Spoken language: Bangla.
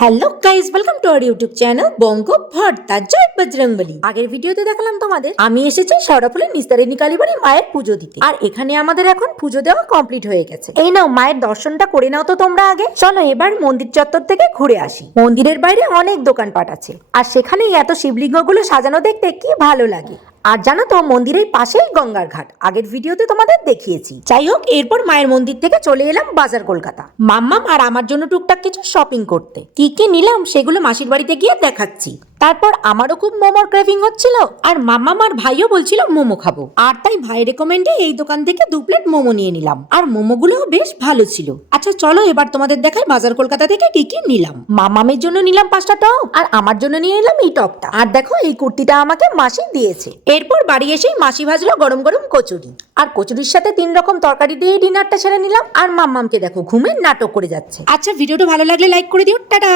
Hello guys, welcome to our YouTube channel Bongo Bhorta জয় বজরংবলী। আগের ভিডিওতে দেখালাম তোমাদের আমি এসেছি শেওড়াফুলের নিস্তারিণী কালীবাড়ি মায়ের পুজো দিতে। আর এখানে আমাদের এখন পুজো দেওয়া কমপ্লিট হয়ে গেছে। এই নাও মায়ের দর্শনটা করে নাও তো তোমরা আগে। চলো এবার মন্দির চত্বর থেকে ঘুরে আসি। মন্দিরের বাইরে অনেক দোকানপাট আছে, আর সেখানেই এত শিবলিঙ্গগুলো সাজানো দেখতে কি ভালো লাগে। আর জানো তো মন্দিরের পাশেই গঙ্গার ঘাট, আগের ভিডিওতে তোমাদের দেখিয়েছি। যাই হোক, এরপর মায়ের মন্দির থেকে চলে এলাম বাজার কলকাতা মাম্মাম আর আমার জন্য টুকটাক কিছু শপিং করতে। কি কি নিলাম সেগুলো মাসির বাড়িতে গিয়ে দেখাচ্ছি। তারপর আমারও খুব মোমোর ক্রেভিং হচ্ছিল, আর মাম্মাম আর ভাইও বলছিল মোমো খাবো, আর তাই ভাইয়ের রেকমেন্ডে এই দোকান থেকে 2 প্লেট মোমো নিয়ে নিলাম। আর মোমোগুলোও বেশ ভালো ছিল। আচ্ছা চলো এবার তোমাদের দেখাই বাজার কলকাতা থেকে কি কি নিলাম। মামামের জন্য নিলাম 5টা টপ, আর আমার জন্য নিয়ে নিলাম এই টপটা। আর দেখো এই কুর্তিটা আমাকে মাসি দিয়েছে। এরপর বাড়ি এসেই মাসি ভাজলো গরম গরম কচুরি, আর কচুরির সাথে 3 রকম তরকারি দিয়ে ডিনারটা সেরে নিলাম। আর মাম্মামকে দেখো ঘুমে নাটক করে যাচ্ছে। আচ্ছা ভিডিওটা ভালো লাগলে লাইক করে দিও, টাটা।